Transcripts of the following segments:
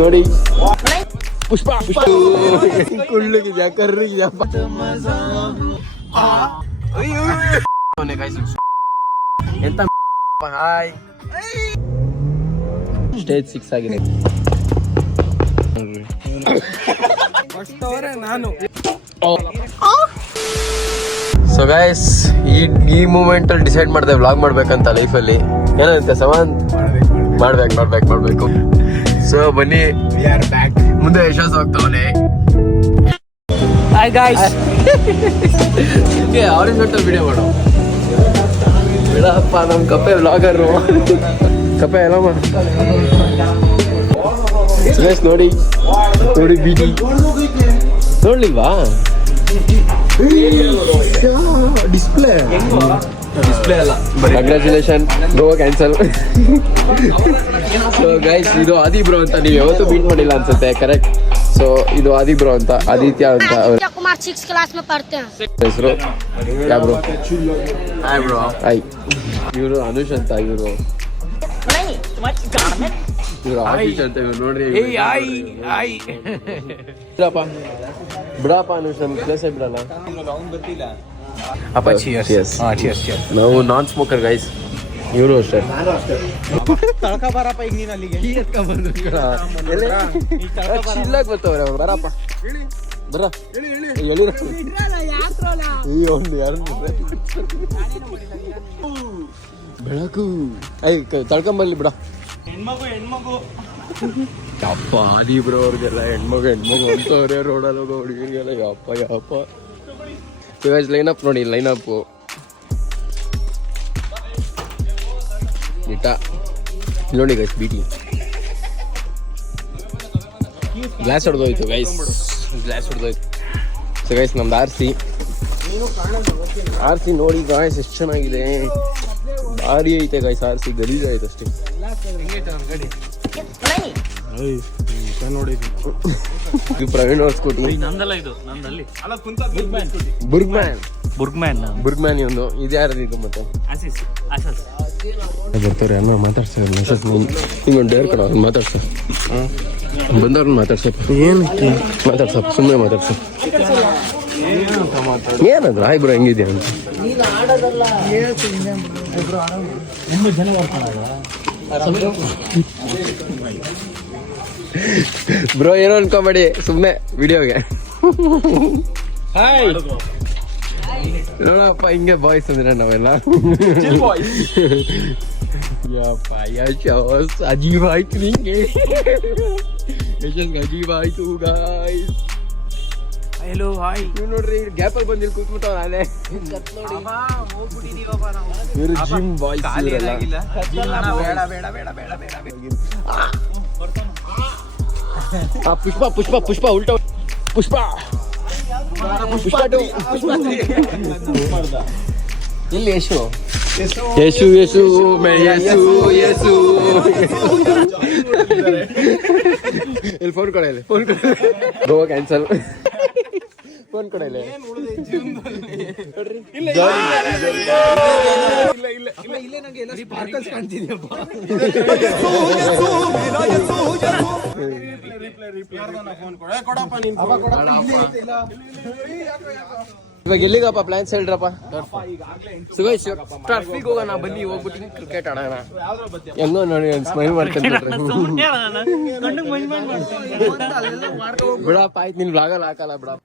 ನೋಡಿ ಪುಷ್ಪ ಕುಳ್ಳಗಿದ್ಯಾ ಕರ್ರಿಗಿದ್ಯಾ ಎಂತ hi stage 6 ಆಗಿದೆ ನಾನು. ಸೊ ಗೈಸ್ ಈ ಮೂಮೆಂಟ್ ಅಲ್ಲಿ ಡಿಸೈಡ್ ಮಾಡಿದೆ ವ್ಲಾಗ್ ಮಾಡ್ಬೇಕಂತ ಲೈಫಲ್ಲಿ. ಏನಂತ ಸಮಾನ್ ಮಾಡ್ಬೇಕು. ಸೊ ಬನ್ನಿ ಮುಂದೆ ಯಶಸ್ ಹೋಗ್ತಾವನೆ. ಹಾಯ್ ಗೈಸ್ ಹಾರಿಜಾಂಟಲ್ ವಿಡಿಯೋ ಮಾಡು ಬಿಡಪ್ಪ. ನಮ್ ಕಪ್ಪೆ ವ್ಲಾಗರು ಕಪ್ಪೆ ಎಲ್ಲ ಗೈಸ್ ನೋಡಿ ಬೀದಿ ನೋಡ್ಲಿಲ್ವಾ ಡಿಸ್ಪ್ಲೇ ಅಲ್ಲ. Congratulation, Goa cancel. So guys ಇದು ಆದಿ ಬ್ರೋ ಅಂತ ನೀವು ಯಾವತ್ತೂ ಮೀಟ್ ಮಾಡಿಲ್ಲ ಅನ್ಸುತ್ತೆ. ಕರೆಕ್ಟ್. ಸೊ ಇದು ಆದಿ ಬ್ರೋ ಅಂತ, ಆದಿತ್ಯ ಅಂತ ಹೆಸರು. ಯಾ ಬ್ರೋ? ಹಾಯ್. ಇವರು ಅನುಷ್ ಅಂತ, ಇವರು ಆಶೀಶ್ ಅಂತ, ಇವ್ರು ನೋಡ್ರಿ. ಬಿಡಪ್ಪ ಅನುಷ್, ನಮ್ಗೆ ಪ್ಲೇಸೇ ಬಿಡಲ್ಲ. ನಾವು ನಾನ್ ಸ್ಮೋಕರ್ ಗೈಸ್. ಇವರು ಅಷ್ಟೇ. ಚಿಲ್ಲಾಗಿ ಬರ್ತಾವ್ರೆ ಅವ್ರು. ಬರಪ್ಪ ಬರ ಬೆಳಕು ತಳ್ಕೊಂಬರ್ಲಿ ಬಿಡ. ಯಪ್ಪ ಆದಿ ಬ್ರೋ ಅವ್ರಿಗೆಲ್ಲ ಹೆಣ್ಮಗು ಅಂತವ್ರೆ ರೋಡಲ್ಲಿ ಹೋಗೋ ಹುಡುಗಿರಿಗೆಲ್ಲ. ಯಪ್ಪ ಲೈನಪ್ ನೋಡಿ, ಲೈನಪ್ಪು ನಿಟ ನೋಡಿ ಗೈಸ್. ಬೀಟಿ ಗ್ಲಾಸ್ ಹೊಡೆದೋಯ್ತು ಗೈಸ್, ಸೊ ಗೈಸ್ ನಮ್ದು ಆರ್ ಸಿ ನೋಡಿ ಗಾಯ್ಸ್, ಎಷ್ಟು ಚೆನ್ನಾಗಿದೆ. ಭಾರಿ ಐತೆ ಗಾಯ್ಸ್, ಆರ್ ಸಿ ಗಲೀಜ್ ಆಯ್ತು ಅಷ್ಟೇ. ಇದು ಪ್ರವೀಣ್ ಅವ್ರ ಸ್ಕೂಟಿ. ಬುರ್ಗ್ಮ್ಯಾನ್ ಒಂದು. ಇದು ಯಾರದು ಇದು? ಮತ್ತೆ ಬರ್ತಾರೆ ಅನ್ನ ಮಾತಾಡ್ತಾರೆ. ಹಿಂಗೊಂದು ಡೇರ್ ಕಡ ಅವ್ರನ್ನ ಮಾತಾಡ್ಸ, ಬಂದವ್ರನ್ನ ಮಾತಾಡ್ಸಪ್ಪ. ಏನಕ್ಕೆ ಮಾತಾಡ್ಸಪ್ಪ, ಸುಮ್ಮನೆ ಮಾತಾಡ್ಸ. ಏನಂದ್ರೆ ಹಾಯ್ ಬ್ರೋ ಹೆಂಗಿದ್ಯಾ ಅಂತ. ಬ್ರೋ ಏನೋ ಅನ್ಕೊಂಬೇಡಿ, ಸುಮ್ಮನೆ ವಿಡಿಯೋಗೆ. ಹಾಯ್ ನೋಡಪ್ಪ, ಹಿಂಗೆ ಬಾಯ್ಸ್ ಅಂದ್ರೆ ನಾವೆಲ್ಲ. ಯಪ್ಪ ಯಶಸ್ ಅಜೀಬ್ ಆಯ್ತು ನಿಂಗೆ. ಯಶಸ್ ಅಜೀಬ್ ಆಯ್ತು ಗಾಯ್ಸ್. Hello hi. ನೀವು ನೋಡ್ರಿ ಗ್ಯಾಪಲ್ಲಿ ಬಂದು ಇಲ್ಲಿ ಕೂತ್ಬಿಟ್ಟವ್ರ. ಅಲ್ಲೇ ಇವರು ಜಿಮ್ ಬಾಯ್ಸ್ ಇವರೆಲ್ಲ. ಪುಷ್ಪ ಉಲ್ಟಾ ಪುಷ್ಪ ಇಲ್ಲಿ ಯಶು ಇಲ್ಲಿ ಫೋನ್ ಕೊಡ. ಗೋವಾ ಕ್ಯಾನ್ಸಲ್. ಫೋನ್ ಕೊಡ. ಇವಾಗ ಎಲ್ಲಿಗಪ್ಪ ಪ್ಲಾನ್ಸ್ ಹೇಳ್ರಪ್ಪ? ಟ್ರಾಫಿಕ್ ಹೋಗೋಣ ಬನ್ನಿ, ಹೋಗ್ಬಿಟ್ಟು ಕ್ರಿಕೆಟ್ ಆಡೋಣ. ಹೆಂಗೋ ನೋಡಿ ಸ್ಮೈಲ್ ಮಾಡ್ಕೊಂಡ್ರೆ ಬಿಡಪ್ಪ. ಆಯ್ತು ನಿನ್ ಬ್ಲಾಗಲ್ಲಿ ಹಾಕಲ್ಲ ಬಿಡಪ್ಪ.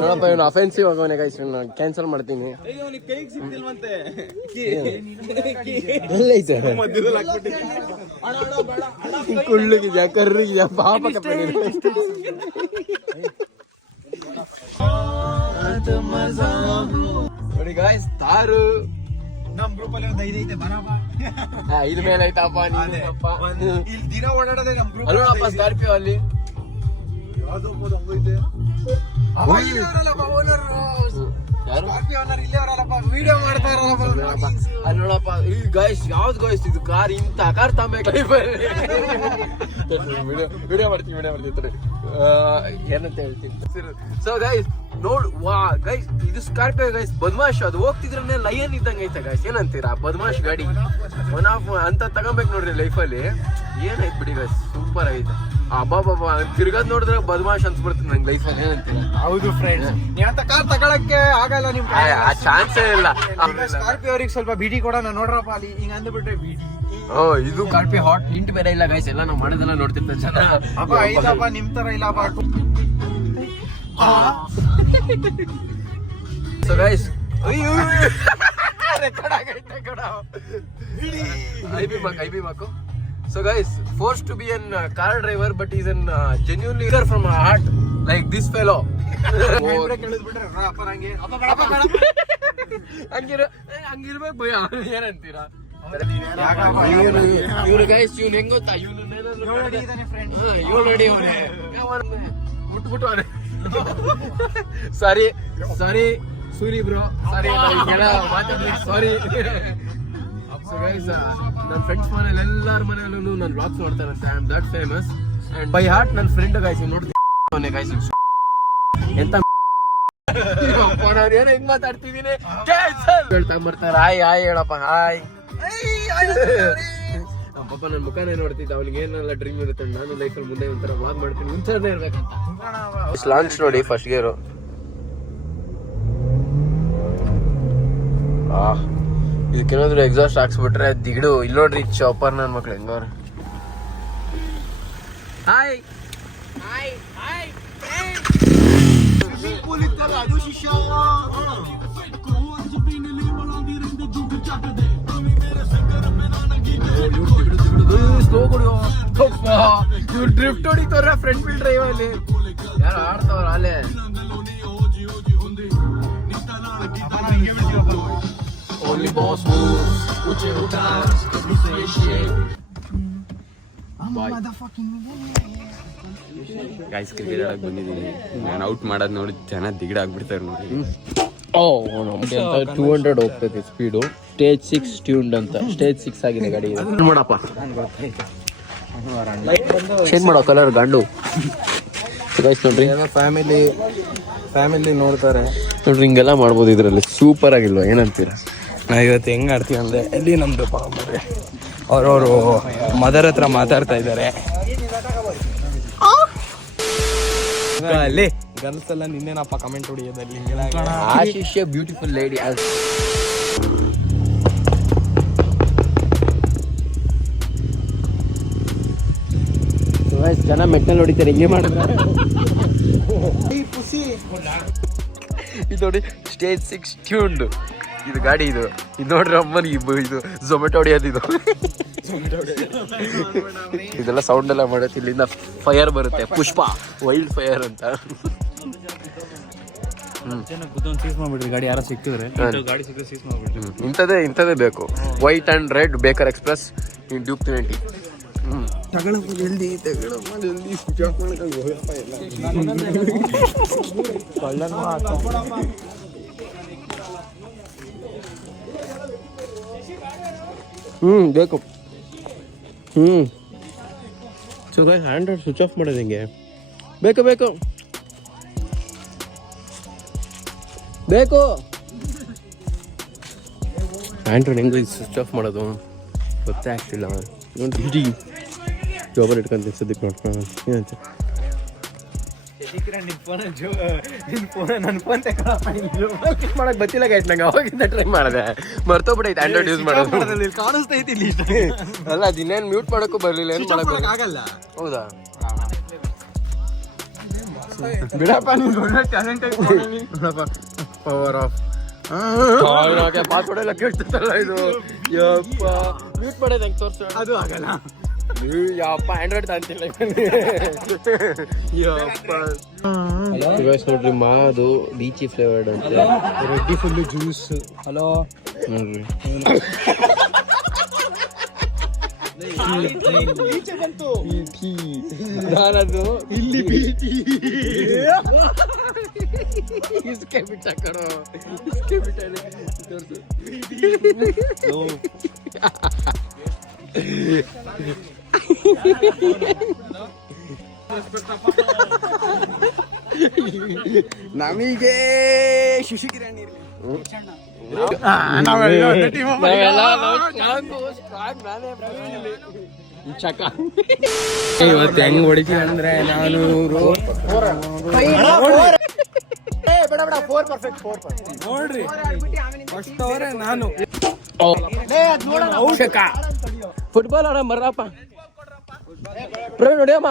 ನೋಡಪ್ಪ ಇವನು ಅಫೆನ್ಸಿವ್ ಆಗೋನೆ ಗೈಸ್, ಕ್ಯಾನ್ಸಲ್ ಮಾಡ್ತೀನಿ. ಕುಳ್ಳಗಿದ್ಯಾ ಕರ್ರಿಗಿದ್ಯಾ ಪಾಪ ಕಪ್ಪೆ. ನೋಡಿ ಗಾಯ್ಸ್, ತಾರು ನಮ್ ಗ್ರೂಪ್ ಅಲ್ಲಿ ಒಂದು 5 ಐತೆ. ಬರಪ್ಪ ಇಲ್ ಮೇಲೆ ಐತಪ್ಪ. ಇಲ್ಲಿ ದಿನ ಓಡಾಡೋದೇ ನಮ್ ಗ್ರೂಪ್. ಅಲ್ಲಪ್ಪ ಸ್ಕಾರ್ಪಿಯೋ ಅಲ್ಲಿ ನೋಡಪ್ಪ. ಈ ಗಾಯ್ಸ್ ಯಾವ್ದು ಗಾಯ್ಸ್ ಇದು ಕಾರ್? ಇಂತ ಕಾರ್ ತಮ್ಮ ವಿಡಿಯೋ ಮಾಡ್ತೀನಿ ಏನಂತ ಹೇಳ್ತೀನಿ. ಸೊ ಗಾಯ್ಸ್ ನೋಡ್ ವಾ ಗೈಸ್, ಇದು ಸ್ಕಾರ್ಪಿಯೋ ಗೈಸ್, ಬದ್ಮಾಶ್. ಅದು ಹೋಗ್ತಿದ್ರೆ ಲಯನ್ ಇದ್ದಂಗೆ ಐತೆ ಗೈಸ್, ಏನಂತೀರಾ? ಬದ್ಮಾಶ್ ಗಾಡಿ ಒನ್ ಆಫ್ ಅಂತ ತಗೊಬೇಕು ನೋಡ್ರಿ ಲೈಫಲ್ಲಿ. ಏನಾಯ್ತು ಬಿಡಿ ಗೈಸ್, ಸೂಪರ್ ಆಗೈತೆ. ಅಬ್ಬಾಬಾಬಾ, ತಿರ್ಗದ್ ನೋಡಿದ್ರೆ ಬದ್ಮಾಶ್ ಅನ್ಸ್ಬಿಡ್ತೀನಿ ನಂಗೆ ಲೈಫಲ್ಲಿ, ಏನಂತೀರಾ? ಹೌದು ಫ್ರೆಂಡ್ಸ್, ನೀವಂತ ಕಾರ್ ತಗೊಳಕ್ಕೆ ಆಗಲ್ಲ ನಿಮ್ ಆ ಚಾನ್ಸೇ ಇಲ್ಲ. ಸ್ಕಾರ್ಪಿಯೋ ಅವ್ರಿಗೆ ಸ್ವಲ್ಪ ಬಿಡಿ ಕೊಡೋಣ ನೋಡ್ರಪ್ಪ ಅಲ್ಲಿ, ಹಿಂಗ ಅಂದ್ಬಿಟ್ರೆ ಬಿಡಿ. ಇದು ಸ್ಕಾರ್ಪಿಯೋ ಹಾಟ್ ನಿಂಟ್ ಬೇರೆ ಇಲ್ಲ ಗೈಸ್, ಎಲ್ಲ ನಾವು ಮಾಡೋದೆಲ್ಲ ನೋಡ್ತಿರ್ತಾರೆ ಜನ. ಅಪ್ಪ ಐದಪ್ಪ ನಿಮ್ ತರ ಇಲ್ಲ ಸೊ ಗೈಸ್, ಐಬಿ ಮಾಕು. So guys, forced to be an car driver, but he's an genuinely leader from our heart, like this fellow. ಹಂಗಿರ್ಬೇಕು ಭಯ, ಏನಂತೀರಾ? ಇವ್ರು ಗೈಸ್, ಇವ್ನು ಹೆಂಗ್ ಗೊತ್ತಾ? ಇವ್ನು ನೋಡಿ ಮುಟ್ಬಿಟ್ಟು ಸಾರಿ ಸೂರಿ ಬ್ರೋ, ಸಾರಿ ಮಾತಾಡ್ಲಿ, ಸಾರಿ. ಸೊ ಗೈಸ್, ನನ್ನ ಫ್ರೆಂಡ್ಸ್ ಮನೇಲಿ ಎಲ್ಲಾರ ಮನೆಯಲ್ಲೂ ನನ್ನ ವ್ಲಾಗ್ಸ್ ನೋಡ್ತಾರಂತೆ. I am that famous and by heart ನನ್ನ ಫ್ರೆಂಡ್ ಗೈಸ್. ನೋಡ್ತೀನಿ ಗೈಸ್, ಎಂತ ಏನೋ ಹೆಂಗ್ ಮಾತಾಡ್ತಿದೀನಿ ಹೇಳ್ತಾ ಬರ್ತಾರೆ. ಹಾಯ್ ಹೇಳಪ್ಪ, ಹಾಯ್. ಪಾಪ ನನ್ನ ಮುಖನೇ ನೋಡ್ತಿದ್ದ, ಅವ್ನಿಗೆ ಏನೆಲ್ಲ ಡ್ರೀಮ್ ಇರುತ್ತೆ. ನಾನು ಲೈಫಲ್ಲಿ ಮುಂದೆ ಒಂಥರ ವಾಗ್ ಮಾಡ್ತೀನಿ, ಮುಂಚೆನೇ ಇರ್ಬೇಕಂತ. ಲಾಂಚ್ ನೋಡಿ ಫಸ್ಟ್ ಗೇರು. ಇದಕ್ಕೇನಾದ್ರು ಎಕ್ಸಾಸ್ಟ್ ಹಾಕ್ಸ್ಬಿಟ್ರೆ ದಿಗಿಡು. ಇಲ್ಲಿ ನೋಡ್ರಿ ಚಾಪರ್ ನನ್ನ ಮಕ್ಳು ಹೆಂಗವ್ರ. ಹಾಯ್ ಇವ್ರು ಡ್ರಿಫ್ಟ್ ಹೊಡಿತವ್ರ ಫ್ರಂಟ್ ವೀಲ್ ಡ್ರೈವ್ ಅಲ್ಲಿ. ಯಾರು ಆಡ್ತವ್ರ ಅಲ್ಲೇ. Only boss moves, put your cars, we say shit. Guys, cricket ಆಡಕ್ ಬಂದಿದ್ದೀನಿ. ನಾನು ಔಟ್ ಮಾಡೋದು ನೋಡಿ ಜನ ದಿಗಡ ಆಗ್ಬಿಡ್ತಾರೆ ನೋಡಿ. 200 ಹೋಗ್ತೈತೆ ಸ್ಪೀಡು. ಸ್ಟೇಜ್ 6 ಟ್ಯೂನ್ಡ್ ಅಂತ. ಸ್ಟೇಜ್ 6 ಆಗಿದೆ ಗಾಡಿ. ನೋಡಪ್ಪ, ಚೇಂಜ್ ಮಾಡೋ ಕಲರ್ ಗಂಡು ಗೈಸ್. ನೋಡ್ರಿ, ಫ್ಯಾಮಿಲಿ ನೋಡ್ತಾರೆ ನೋಡ್ರಿ, ಹಿಂಗೆಲ್ಲ ಮಾಡ್ಬೋದು ಇದ್ರಲ್ಲಿ. ಸೂಪರ್ ಆಗಿಲ್ವಾ, ಏನಂತೀರಾ? ನಾವು ಇವತ್ತು ಹೆಂಗ್ ಆಡ್ತೀವಿ ಅಂದ್ರೆ, ಎಲ್ಲಿ ನಮ್ದು ಪಾಪರೆ ಅವ್ರವರು ಮದರ್ ಹತ್ರ ಮಾತಾಡ್ತಾ ಇದ್ದಾರೆ. ಅಲ್ಲಿ ಗರ್ಲ್ಸ್ ಎಲ್ಲ ನಿನ್ನೇನಪ್ಪ ಕಮೆಂಟ್ ಹೊಡಿಯೋದಲ್ಲಿ. Ashish beautiful lady. ಜನ ಮೆಟ್ಟಲ್ ಹೊಡಿತಾರೆ, ಹಿಂಗೆ ಮಾಡಿದ್ರೆ. ಇದು ನೋಡಿ, ಸ್ಟೇಜ್ 6 ಟ್ಯೂನ್ಡ್ ಇದು ಗಾಡಿ. ಇದು ನೋಡ್ರಿ ಅಮ್ಮನ, ಇದು ಝೊಮ್ಯಾಟೊ ಹೊಡಿಯೋದು. ಇದು ಇದೆಲ್ಲ ಸೌಂಡ್ ಎಲ್ಲ ಮಾಡುತ್ತೆ. ಇಲ್ಲಿಂದ ಫೈರ್ ಬರುತ್ತೆ, ಪುಷ್ಪ ವೈಲ್ಡ್ ಫೈರ್ ಅಂತ. ಗಾಡಿ ಯಾರೋ ಸಿಕ್ಕಿದ್ರೆ ಇಂಥದ್ದೇ ಬೇಕು. White and red baker express in Duke 20. ಜಲ್ದಿ ಬೇಕು. So guys, hundred switch off ಮಾಡೋದು ಹೆಂಗೆ? ಬೇಕು ಆ್ಯಂಡ್ರಾಯ್ಡ್ ಹೆಂಗೆ ಸ್ವಿಚ್ ಆಫ್ ಮಾಡೋದು ಗೊತ್ತೇ ಆಗ್ತಿಲ್ಲ. ನೋಡಿ, ಜೋಬರ್ ಇಟ್ಕೊಂತೀನಿ ಸದ್ಯಕ್ಕೆ. ನೋಡ್ಕೊಂಡು ಏನಂತ ಮಾಡಕ್ ಗೊತ್ತಿಲ್ಲ ಗೈಸ್ ನಂಗೆ. ಅವಾಗಿಂದ ಟ್ರೈ ಮಾಡಿದೆ, ಮರ್ತೋಗ್ಬಿಟ್ಟೈತೆ ಆ್ಯಂಡ್ರಾಯ್ಡ್ ಯೂಸ್ ಮಾಡೋದು. ಕಾಣಿಸ್ತೈತಿ ಅಲ್ಲ, ಅದಿನ್ನೇನು ಮ್ಯೂಟ್ ಮಾಡೋಕ್ಕೂ ಬರಲಿಲ್ಲ, ಏನು ಮಾಡಕ್ ಆಗಲ್ಲ. ಹೌದಾ? ಬಿಡಪ್ಪ, ಪವರ್ ಆಫ್ ಪಾಸ್ವರ್ಡ್ ಎಲ್ಲ ಕೇಳ್ತಿತ್ತಲ್ಲ ಇದು. ಯಪ್ಪ, ಮ್ಯೂಟ್ ಮಾಡೋದು ಹೆಂಗೆ ತೋರಿಸ? ಅದು ಆಗಲ್ಲ. ಯಪ್ಪ, ಆಂಡ್ರಾಯ್ಡ್ ತಾಂತಿಲ್ಲ. ಯಪ್ಪ ನೋಡ್ರಿ, ಮಾದು ಲೀಚಿ ಫ್ಲೇವರ್ಡ್ ಅಂತ. Reddy full juice. ಹಲೋ ನೋಡ್ರಿ, ನಾನದು ಇಲ್ಲಿ ಇಸ್ಕೆ ಬಿಟ್ಟ ಕಣೋ, ಇಸ್ಕೆ ಬಿಟ್ಟಾನೆ ತೋರಿಸು. ನಮಗೆ ಕೊನೆಗೆ ಶಶಿಕಿರಣ್ ಇರ್ಲಿ. ಇವತ್ತು ಹೆಂಗ್ ಹೊಡಿತೀವಿ ಅಂದ್ರೆ ನಾನು ನೋಡ್ರಿ ಫಸ್ಟ್ ಅವರೇ ನಾನು ಫುಟ್ಬಾಲ್ ಆಡ ಮರ್ರಪ್ಪ ಪ್ರವೀಣ್ ಹೊಡಿಯಮ್ಮ.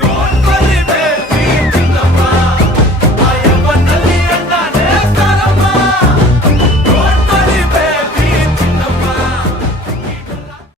Don't worry, babe.